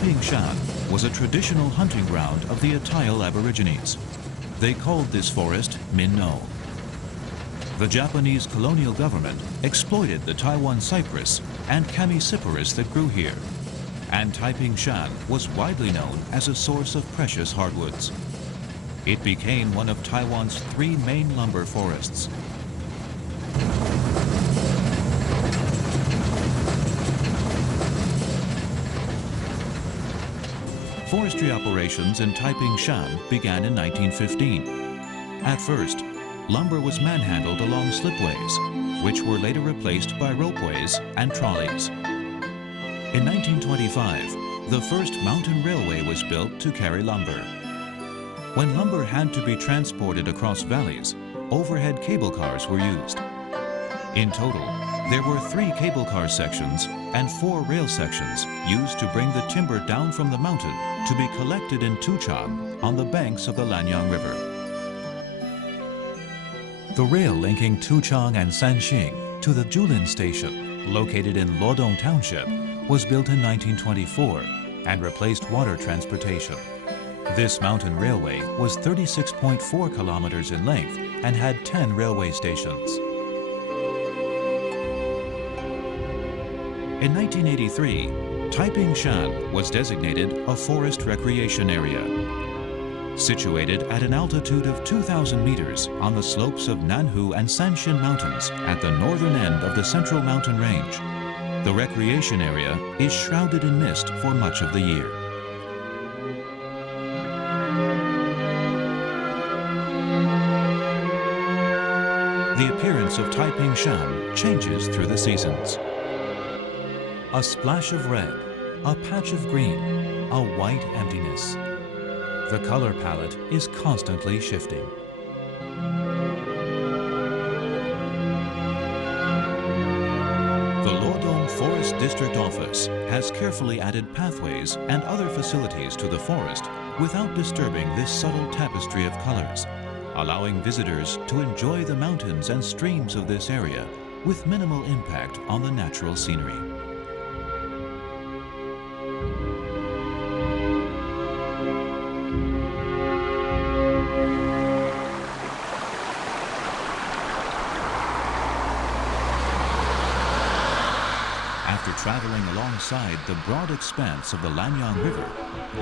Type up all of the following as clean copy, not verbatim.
Taiping Shan was a traditional hunting ground of the Atayal Aborigines. They called this forest Minno. The Japanese colonial government exploited the Taiwan cypress and Chamaecyparis that grew here, and Taiping Shan was widely known as a source of precious hardwoods. It became one of Taiwan's 3 main lumber forests. Forestry operations in Taiping Shan began in 1915. At first, lumber was manhandled along slipways, which were later replaced by ropeways and trolleys. In 1925, the first mountain railway was built to carry lumber. When lumber had to be transported across valleys, overhead cable cars were used. In total, there were 3 cable car sections and 4 rail sections used to bring the timber down from the mountain to be collected in Tuchang on the banks of the Lanyang River. The rail linking Tuchang and Sanxing to the Julin Station, located in Datong Township, was built in 1924 and replaced water transportation. This mountain railway was 36.4 kilometers in length and had 10 railway stations. In 1983, Taiping Shan was designated a forest recreation area. Situated at an altitude of 2,000 meters on the slopes of Nanhu and Sanshin Mountains at the northern end of the Central Mountain Range, the recreation area is shrouded in mist for much of the year. The appearance of Taiping Shan changes through the seasons. A splash of red, a patch of green, a white emptiness. The color palette is constantly shifting. The Lodong Forest District Office has carefully added pathways and other facilities to the forest without disturbing this subtle tapestry of colors, allowing visitors to enjoy the mountains and streams of this area with minimal impact on the natural scenery. After traveling alongside the broad expanse of the Lanyang River,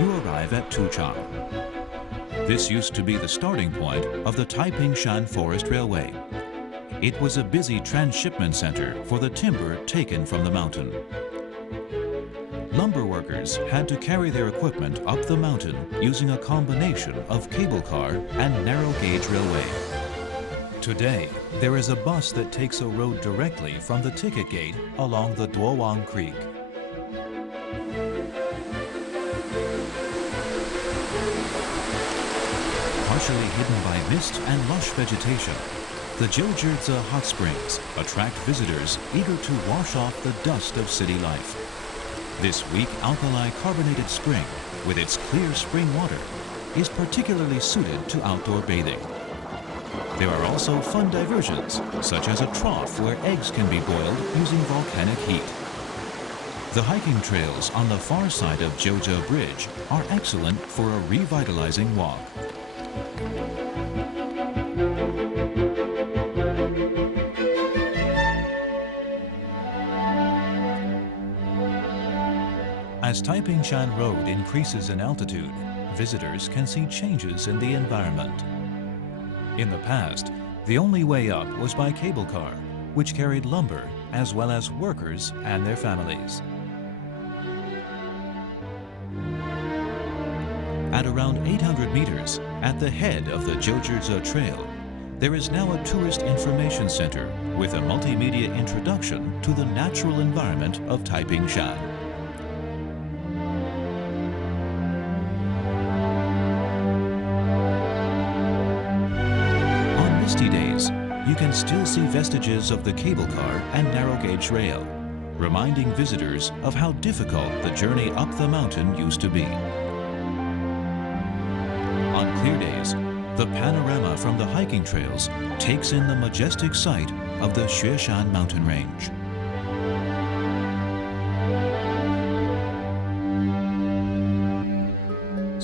you arrive at Tuchang. This used to be the starting point of the Taiping Shan Forest Railway. It was a busy transshipment center for the timber taken from the mountain. Lumber workers had to carry their equipment up the mountain using a combination of cable car and narrow gauge railway. Today, there is a bus that takes a road directly from the ticket gate along the Duowang Creek. Partially hidden by mist and lush vegetation, the Jiuzhizi hot springs attract visitors eager to wash off the dust of city life. This weak alkali carbonated spring, with its clear spring water, is particularly suited to outdoor bathing. There are also fun diversions, such as a trough where eggs can be boiled using volcanic heat. The hiking trails on the far side of Jiuzhi Bridge are excellent for a revitalizing walk. As Taiping Shan Road increases in altitude, visitors can see changes in the environment. In the past, the only way up was by cable car, which carried lumber as well as workers and their families. At around 800 meters, at the head of the Jiuzhizi Trail, there is now a tourist information center with a multimedia introduction to the natural environment of Taiping Shan. On misty days, you can still see vestiges of the cable car and narrow gauge rail, reminding visitors of how difficult the journey up the mountain used to be. On clear days, the panorama from the hiking trails takes in the majestic sight of the Xueshan mountain range.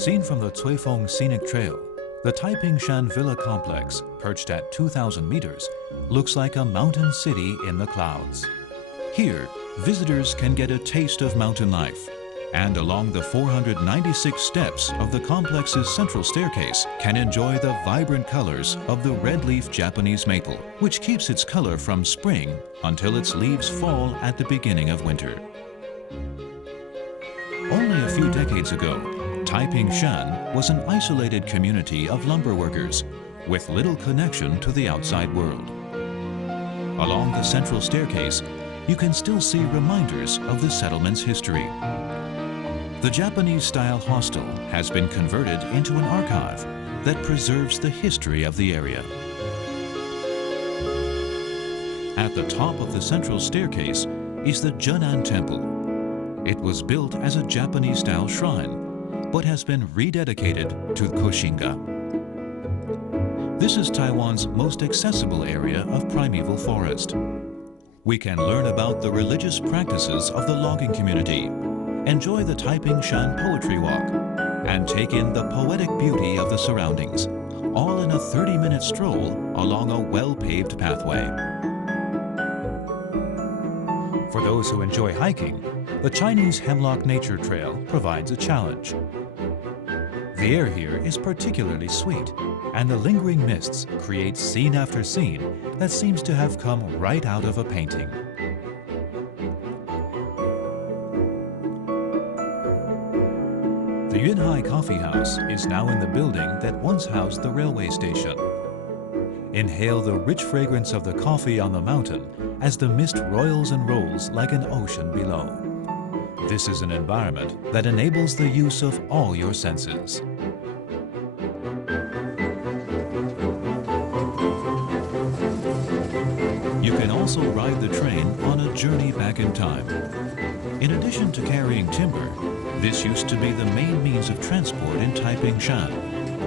Seen from the Cuifeng Scenic Trail, the Taiping Shan Villa Complex, perched at 2,000 meters, looks like a mountain city in the clouds. Here, visitors can get a taste of mountain life, and along the 496 steps of the complex's central staircase can enjoy the vibrant colors of the red-leaf Japanese maple, which keeps its color from spring until its leaves fall at the beginning of winter. Only a few decades ago, Taiping Shan was an isolated community of lumber workers with little connection to the outside world. Along the central staircase, you can still see reminders of the settlement's history. The Japanese-style hostel has been converted into an archive that preserves the history of the area. At the top of the central staircase is the Zhenan Temple. It was built as a Japanese-style shrine, but has been rededicated to Kushinga. This is Taiwan's most accessible area of primeval forest. We can learn about the religious practices of the logging community, enjoy the Taiping Shan Poetry Walk, and take in the poetic beauty of the surroundings, all in a 30-minute stroll along a well-paved pathway. For those who enjoy hiking, the Chinese Hemlock Nature Trail provides a challenge. The air here is particularly sweet, and the lingering mists create scene after scene that seems to have come right out of a painting. The Yunhai Coffee House is now in the building that once housed the railway station. Inhale the rich fragrance of the coffee on the mountain as the mist roils and rolls like an ocean below. This is an environment that enables the use of all your senses. You can also ride the train on a journey back in time. In addition to carrying timber, this used to be the main means of transport in Taiping Shan,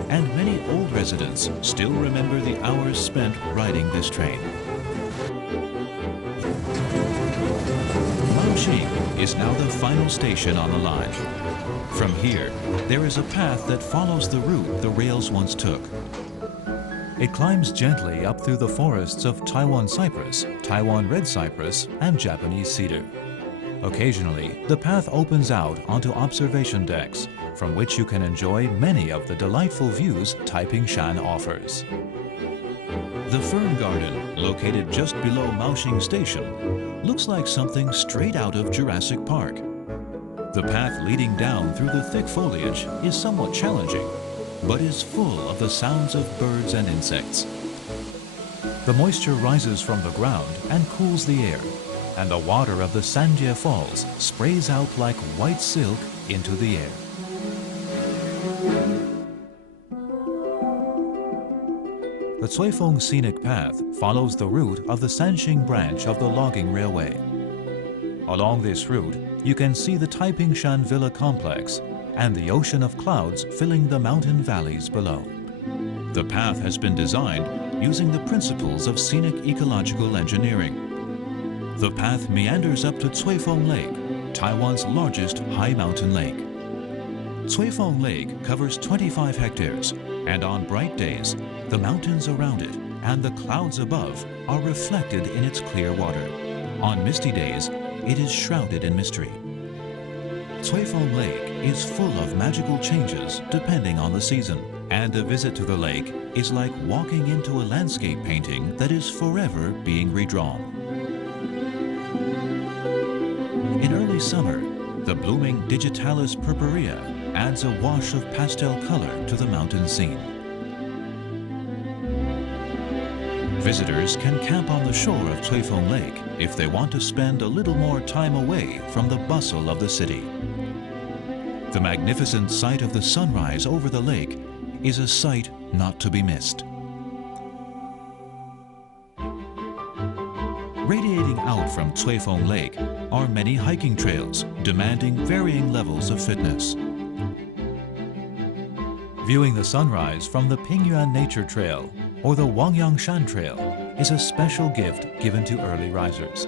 and many old residents still remember the hours spent riding this train. Maoxing is now the final station on the line. From here, there is a path that follows the route the rails once took. It climbs gently up through the forests of Taiwan cypress, Taiwan red cypress, and Japanese cedar. Occasionally, the path opens out onto observation decks, from which you can enjoy many of the delightful views Taiping Shan offers. The fern garden, located just below Maoxing Station, looks like something straight out of Jurassic Park. The path leading down through the thick foliage is somewhat challenging, but is full of the sounds of birds and insects. The moisture rises from the ground and cools the air, and the water of the Sanjie Falls sprays out like white silk into the air. The Cuifeng Scenic Path follows the route of the Sanxing branch of the logging railway. Along this route, you can see the Taiping Shan Villa Complex and the ocean of clouds filling the mountain valleys below. The path has been designed using the principles of scenic ecological engineering. The path meanders up to Cuifeng Lake, Taiwan's largest high mountain lake. Cuifeng Lake covers 25 hectares, and on bright days, the mountains around it and the clouds above are reflected in its clear water. On misty days, it is shrouded in mystery. Cuifeng Lake is full of magical changes depending on the season, and a visit to the lake is like walking into a landscape painting that is forever being redrawn. In early summer, the blooming Digitalis purpurea adds a wash of pastel color to the mountain scene. Visitors can camp on the shore of Cuifeng Lake if they want to spend a little more time away from the bustle of the city. The magnificent sight of the sunrise over the lake is a sight not to be missed. Radiating out from Cuifeng Lake are many hiking trails demanding varying levels of fitness. Viewing the sunrise from the Pingyuan Nature Trail or the Wangyangshan Trail is a special gift given to early risers.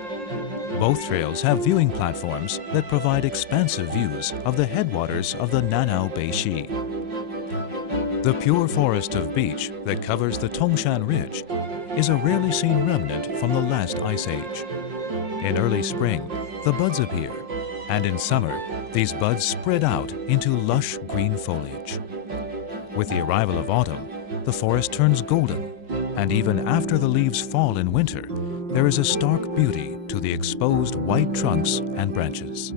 Both trails have viewing platforms that provide expansive views of the headwaters of the Nanao Basian. The pure forest of beech that covers the Tongshan Ridge is a rarely seen remnant from the last ice age. In early spring, the buds appear, and in summer, these buds spread out into lush green foliage. With the arrival of autumn, the forest turns golden, and even after the leaves fall in winter, there is a stark beauty to the exposed white trunks and branches.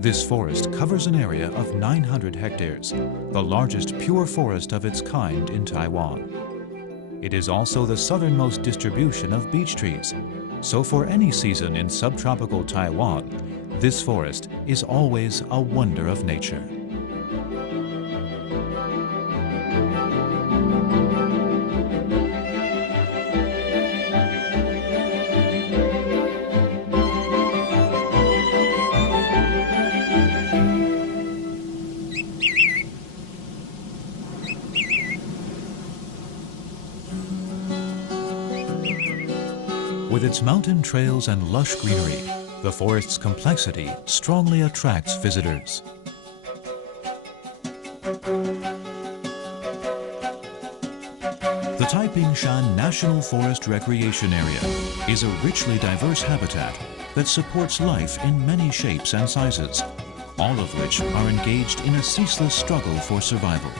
This forest covers an area of 900 hectares, the largest pure forest of its kind in Taiwan. It is also the southernmost distribution of beech trees, so for any season in subtropical Taiwan, this forest is always a wonder of nature. With its mountain trails and lush greenery, the forest's complexity strongly attracts visitors. The Taiping Shan National Forest Recreation Area is a richly diverse habitat that supports life in many shapes and sizes, all of which are engaged in a ceaseless struggle for survival.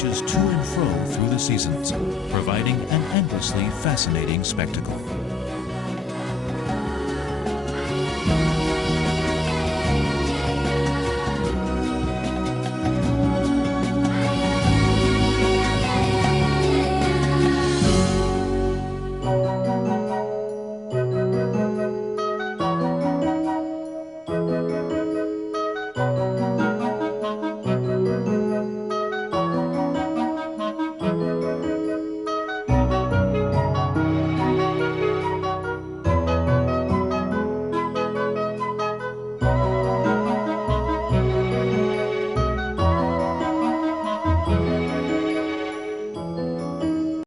To and fro through the seasons, providing an endlessly fascinating spectacle.